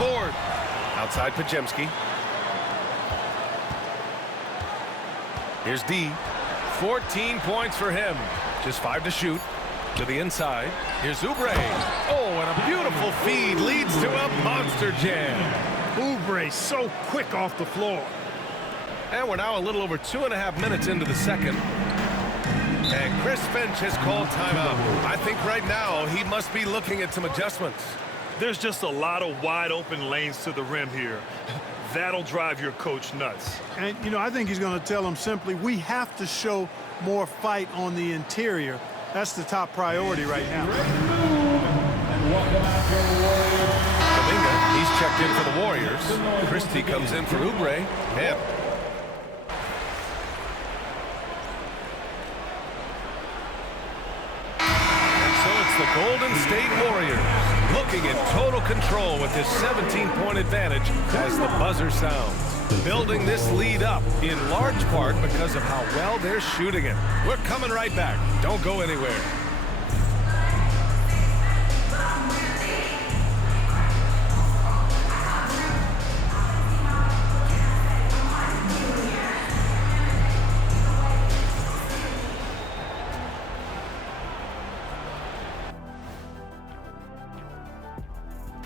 board. Outside Pajemski. Here's D. 14 points for him. Just 5 to shoot. To the inside. Here's Oubre. Oh, and a beautiful feed leads to a monster jam. Oubre so quick off the floor. And we're now a little over 2.5 minutes into the second. And Chris Finch has called timeout. I think right now he must be looking at some adjustments. There's just a lot of wide open lanes to the rim here. That'll drive your coach nuts. And, you know, I think he's going to tell them simply, we have to show more fight on the interior. That's the top priority right now. Kuminga, he's checked in for the Warriors. Christie comes in for Oubre. Him. And so it's the Golden State Warriors looking in total control with this 17-point advantage as the buzzer sounds. Building this lead up in large part because of how well they're shooting it. We're coming right back. Don't go anywhere.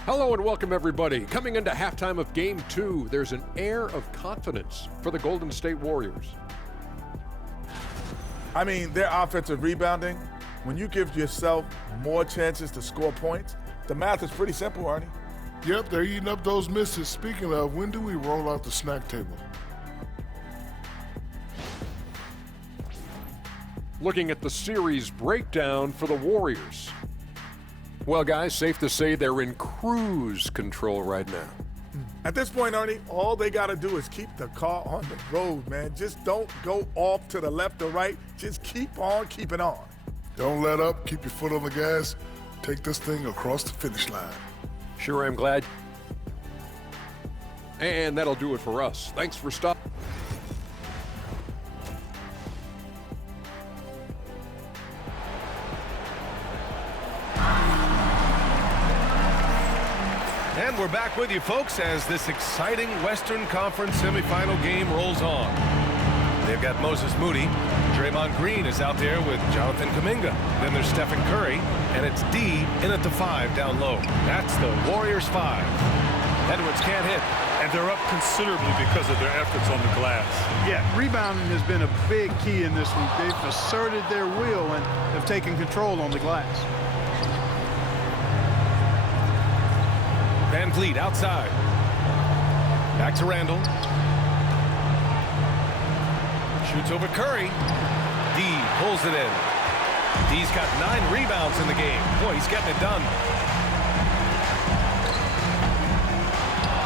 Hello and welcome everybody. Coming into halftime of Game 2, there's an air of confidence for the Golden State Warriors. I mean, their offensive rebounding, when you give yourself more chances to score points, the math is pretty simple, Arnie. Yep, they're eating up those misses. Speaking of, when do we roll out the snack table? Looking at the series breakdown for the Warriors. Well, guys, safe to say they're in cruise control right now. At this point, Arnie, all they got to do is keep the car on the road, man. Just don't go off to the left or right. Just keep on keeping on. Don't let up. Keep your foot on the gas. Take this thing across the finish line. Sure am glad. And that'll do it for us. Thanks for stopping. And we're back with you, folks, as this exciting Western Conference semifinal game rolls on. They've got Moses Moody. Draymond Green is out there with Jonathan Kuminga. Then there's Stephen Curry, and it's D in at the 5 down low. That's the Warriors 5. Edwards can't hit. And they're up considerably because of their efforts on the glass. Yeah, rebounding has been a big key in this week. They've asserted their will and have taken control on the glass. Van Vliet outside. Back to Randall. Shoots over Curry. D pulls it in. D's got 9 rebounds in the game. Boy, he's getting it done.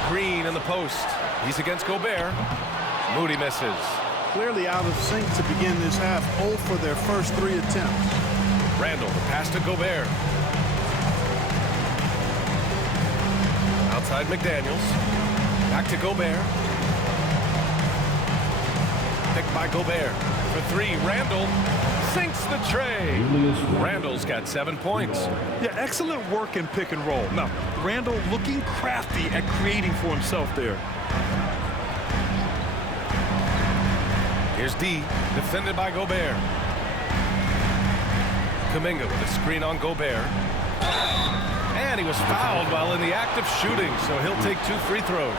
Green in the post. He's against Gobert. Moody misses. Clearly out of sync to begin this half. 0 for their first 3 attempts. Randall, the pass to Gobert. Outside McDaniels. Back to Gobert. Picked by Gobert. For 3, Randall sinks the tray. Randall's got 7 points. Yeah, excellent work in pick and roll. Now, Randall looking crafty at creating for himself there. Here's D, defended by Gobert. Kuminga with a screen on Gobert. And he was fouled while in the act of shooting, so he'll take 2 free throws.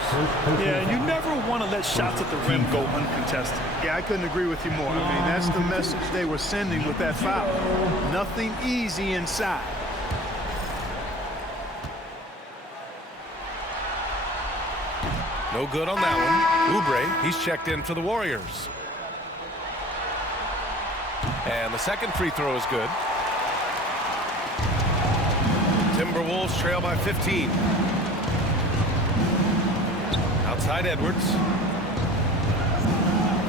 Yeah, you never want to let shots at the rim go uncontested. Yeah, I couldn't agree with you more. I mean, that's the message they were sending with that foul. Nothing easy inside. No good on that one. Oubre, he's checked in for the Warriors. And the second free throw is good. Timberwolves trail by 15. Outside Edwards.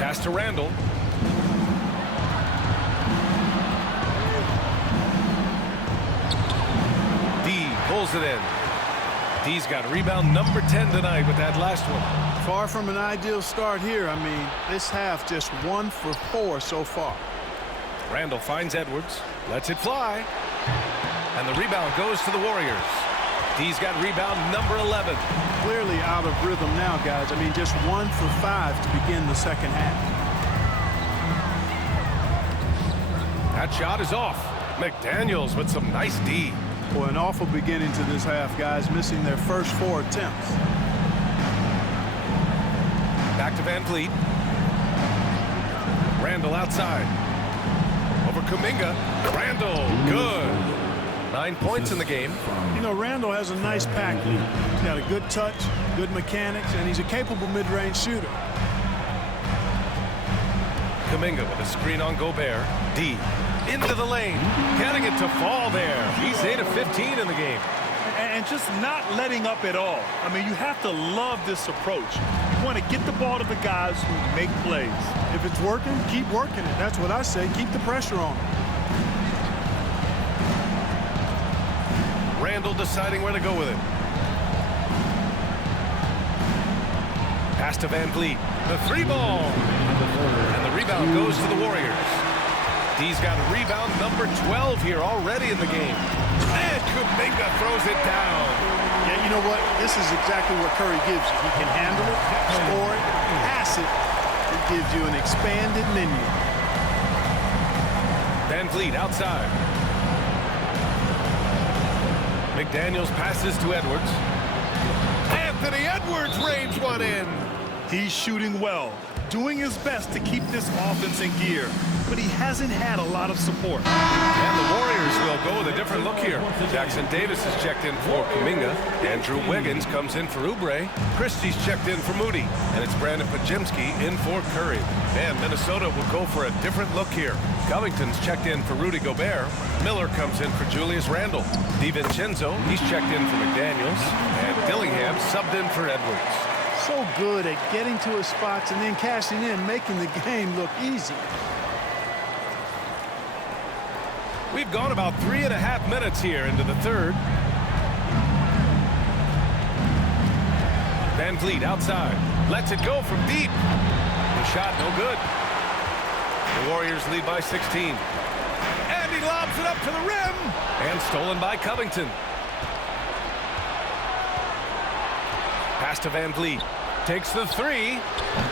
Pass to Randall. D pulls it in. D's got rebound number 10 tonight with that last one. Far from an ideal start here. I mean, this half just 1 for 4 so far. Randall finds Edwards, lets it fly, and the rebound goes to the Warriors. He's got rebound number 11. Clearly out of rhythm now, guys. I mean, just 1 for 5 to begin the second half. That shot is off. McDaniels with some nice D. Boy, an awful beginning to this half, guys, missing their first 4 attempts. Back to Van Vliet. Randall outside. Over Kuminga. Randall, good. 9 points in the game. You know, Randall has a nice package. He's got a good touch, good mechanics, and he's a capable mid-range shooter. Kuminga with a screen on Gobert. D. Into the lane. Getting it to fall there. He's 8 of 15 in the game. And just not letting up at all. I mean, you have to love this approach. You want to get the ball to the guys who make plays. If it's working, keep working it. That's what I say. Keep the pressure on him. Randall deciding where to go with it. Pass to Van Vliet. The 3 ball. And the rebound goes to the Warriors. D's got rebound number 12 here already in the game. And Kuminga throws it down. Yeah, you know what? This is exactly what Curry gives you. He can handle it, score it, pass it. It gives you an expanded menu. Van Vliet outside. McDaniels passes to Edwards. Anthony Edwards rains one in. He's shooting well, doing his best to keep this offense in gear, but he hasn't had a lot of support. And the Warriors will go with a different look here. Jackson Davis is checked in for Kuminga. Andrew Wiggins comes in for Oubre. Christie's checked in for Moody. And it's Brandon Podziemski in for Curry. And Minnesota will go for a different look here. Covington's checked in for Rudy Gobert. Miller comes in for Julius Randle. DiVincenzo, he's checked in for McDaniels. And Dillingham subbed in for Edwards. So good at getting to his spots and then cashing in, making the game look easy. We've gone about 3.5 minutes here into the third. Van Vliet outside. Lets it go from deep. The shot no good. The Warriors lead by 16. And he lobs it up to the rim. And stolen by Covington. Pass to Van Vliet. Takes the 3.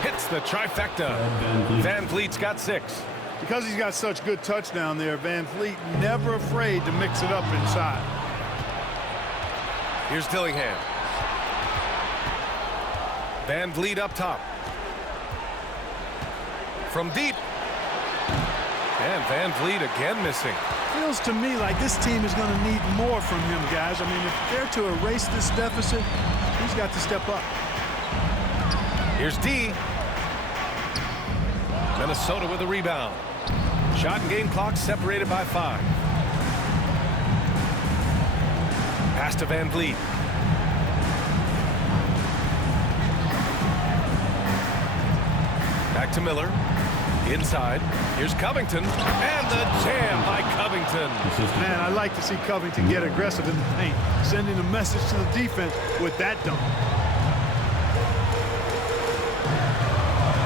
Hits the trifecta. Van Vliet's got 6. Because he's got such good touch down there, Van Vliet never afraid to mix it up inside. Here's Dillingham. Van Vliet up top. From deep. And Van Vliet again missing. Feels to me like this team is going to need more from him, guys. I mean, if they're to erase this deficit, he's got to step up. Here's D. Minnesota with a rebound. Shot and game clock separated by 5. Pass to Van Vliet. Back to Miller. Inside. Here's Covington. And the jam by Covington. Man, I like to see Covington get aggressive in the paint, sending a message to the defense with that dunk.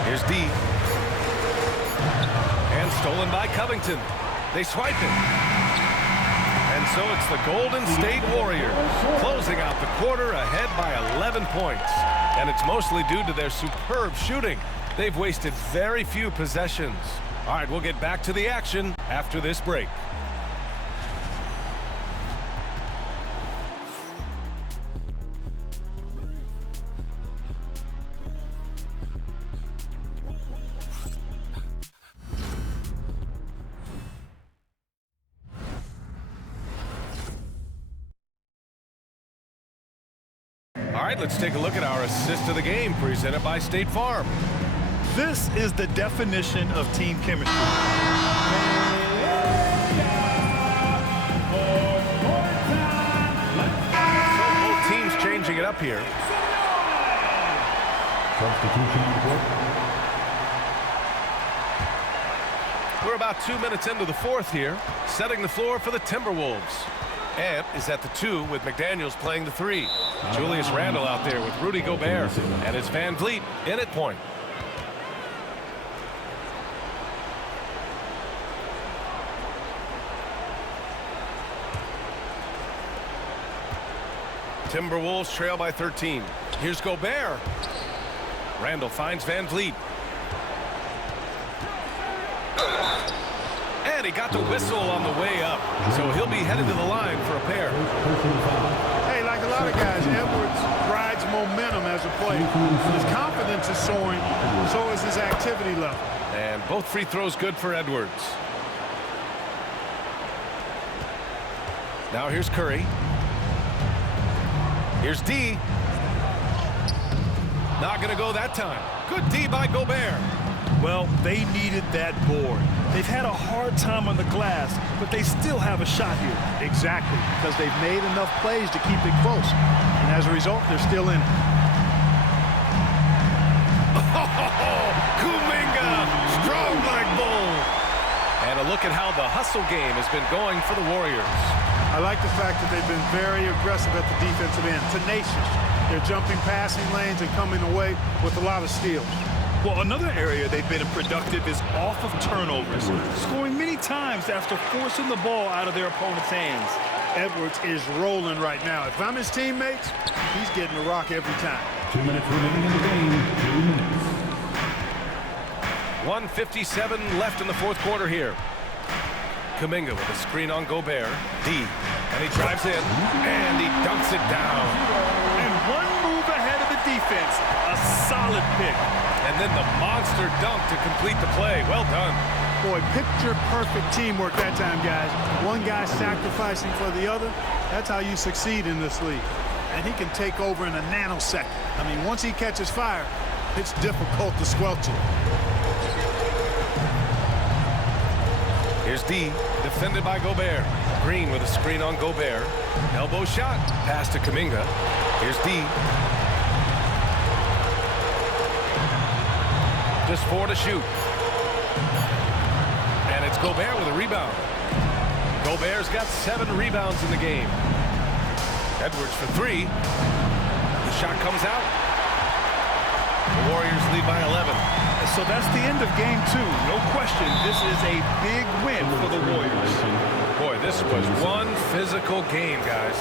Here's D. And stolen by Covington. They swipe it. And so it's the Golden State Warriors closing out the quarter ahead by 11 points. And it's mostly due to their superb shooting. They've wasted very few possessions. All right, we'll get back to the action after this break. All right, let's take a look at our assist of the game presented by State Farm. This is the definition of team chemistry. So both teams changing it up here. We're about 2 minutes into the fourth here, setting the floor for the Timberwolves. Ant is at the 2 with McDaniels playing the 3. Julius Randle out there with Rudy Gobert. And it's Van Vliet in at point. Timberwolves trail by 13. Here's Gobert. Randall finds Van Vliet. And he got the whistle on the way up. So he'll be headed to the line for a pair. Hey, like a lot of guys, Edwards rides momentum as a player. His confidence is soaring, so is his activity level. And both free throws good for Edwards. Now here's Curry. Here's D. Not going to go that time. Good D by Gobert. Well, they needed that board. They've had a hard time on the glass, but they still have a shot here. Exactly, because they've made enough plays to keep it close. And as a result, they're still in it. Kuminga, strong like bull. And a look at how the hustle game has been going for the Warriors. I like the fact that they've been very aggressive at the defensive end, tenacious. They're jumping passing lanes and coming away with a lot of steals. Well, another area they've been productive is off of turnovers, scoring many times after forcing the ball out of their opponent's hands. Edwards is rolling right now. If I'm his teammates, he's getting the rock every time. 2 minutes remaining in the game. 2 minutes. 1:57 left in the fourth quarter here. Kuminga with a screen on Gobert. D. And he drives in. And he dunks it down. And one move ahead of the defense. A solid pick. And then the monster dunk to complete the play. Well done. Boy, picture-perfect teamwork that time, guys. One guy sacrificing for the other. That's how you succeed in this league. And he can take over in a nanosecond. I mean, once he catches fire, it's difficult to squelch it. Here's D, defended by Gobert. Green with a screen on Gobert. Elbow shot, pass to Kuminga. Here's D. Just 4 to shoot. And it's Gobert with a rebound. Gobert's got 7 rebounds in the game. Edwards for 3. The shot comes out. The Warriors lead by 11. So that's the end of game 2. No question, this is a big win for the Warriors. Boy, this was one physical game, guys.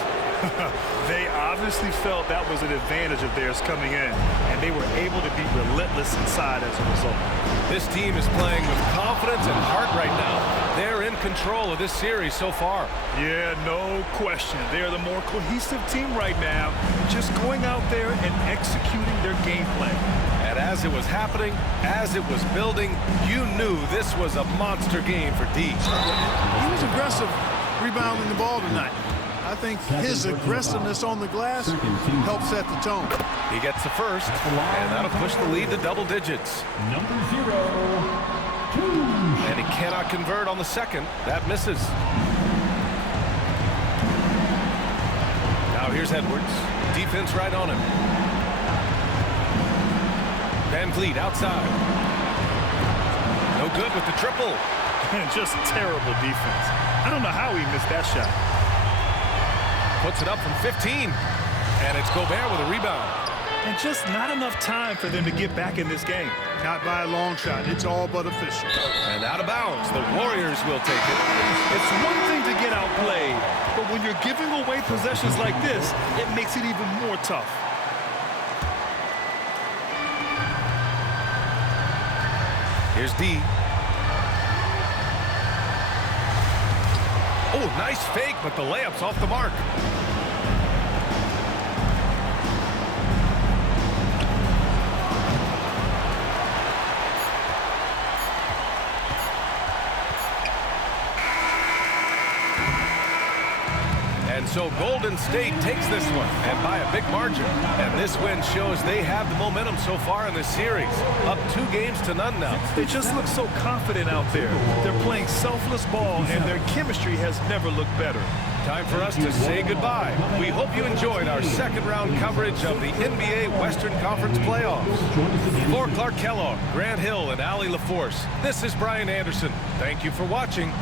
They obviously felt that was an advantage of theirs coming in, and they were able to be relentless inside as a result. This team is playing with confidence and heart right now. They're in control of this series so far. Yeah, no question. They're the more cohesive team right now, just going out there and executing their game plan. And as it was happening, as it was building, you knew this was a monster game for D. He was aggressive rebounding the ball tonight. I think his aggressiveness on the glass helped set the tone. He gets the first, and that'll push the lead to double digits. Number 0, 2. And he cannot convert on the second. That misses. Now here's Edwards. Defense right on him. Van Vliet outside. No good with the triple. Just terrible defense. I don't know how he missed that shot. Puts it up from 15. And it's Gobert with a rebound. And just not enough time for them to get back in this game. Not by a long shot. It's all but official. And out of bounds. The Warriors will take it. It's one thing to get outplayed, but when you're giving away possessions like this, it makes it even more tough. Here's D. Oh, nice fake, but the layup's off the mark. And so Golden State takes this one, and by a big margin. And this win shows they have the momentum so far in this series. Up 2 games to none now. They just look so confident out there. They're playing selfless ball, and their chemistry has never looked better. Time for us to say goodbye. We hope you enjoyed our second round coverage of the NBA Western Conference Playoffs. For Clark Kellogg, Grant Hill, and Allie LaForce, this is Brian Anderson. Thank you for watching.